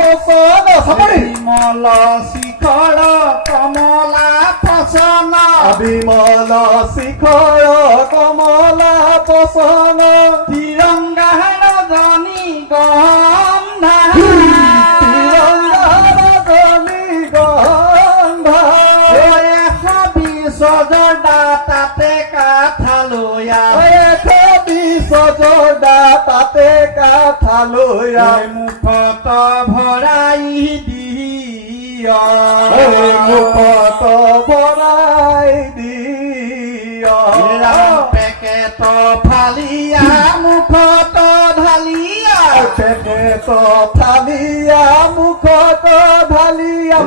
পছন চাপৰি বিমল শিখৰ কমলা পচন বিমল শিখৰ কমলা পছন তিৰংগা ৰজনী গন্ধা তিৰংগা ৰজনী গন্ধা সজৰ্দা তাতে কাঠালৈয়া সজৰ্দা তাতে কাঠালৈয়া মুখত ভৰাই দিয় মুখত ভৰাই দিয় পেকেট ফালিয়া মুখত ঢালিয়া পেকেট ফালিয়া মুখত ঢালিয়া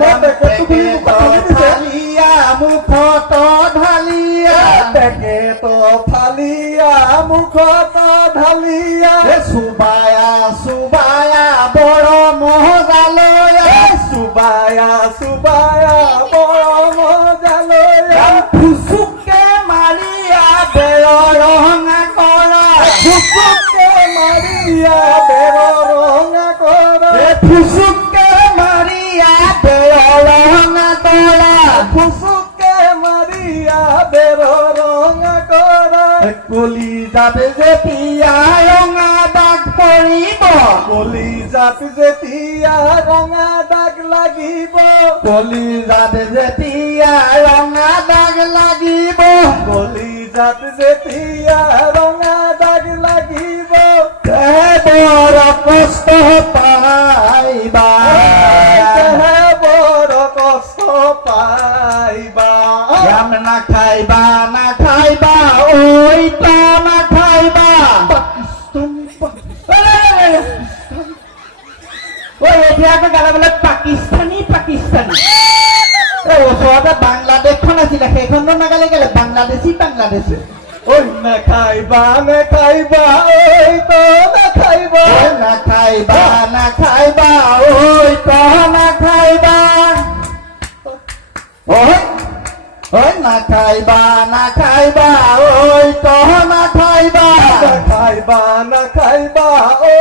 পেকেট ফালিয়া মুখত ঢালিয়া পেকেট ফালিয়া মুখত ঢালিয়া চুবায়া চুবায়া বৰ মজালৈয়া চুবায়া চুবায়া বৰ মজালৈয়া ফুচুকে মাৰিয়া বেৰ ৰঙা কৰা ফুচুকে মাৰিয়া বেৰ ৰঙা কৰা ফুচুকে মাৰিয়া বেৰ ৰঙা কৰা ফুচুকে মাৰিয়া বেৰ ৰঙা কৰা কলিজাত যেতিয়া ৰঙা দাগ পৰিব কলিজাত যেতিয়া ৰঙা দাগ লাগিব কলিজাত যেতিয়া ৰঙা দাগ লাগিব কলিজাত যেতিয়া ৰঙা দাগ লাগিব বৰ কষ্ট পাইবা বৰ কষ্ট পাইবা নাখাইবা নাখাইবা ঐ তা নাখাইবা এতিয়া গালে পাকিস্তানী পাকিস্তানী ওচৰতে বাংলাদেশখন আছিলে সেইখনো নাগালে গেলে বাংলাদেশী বাংলাদেশী ঐ নাখাইবা নাখাইবা ঐ তো নাখাইবা নাখাইবা নাখাইবা ঐ তো নাখাইবা ঐ নাখাইবা নাখাইবা ঐ তো নাখাইবা নাখাইবা নাখাইবা ঐ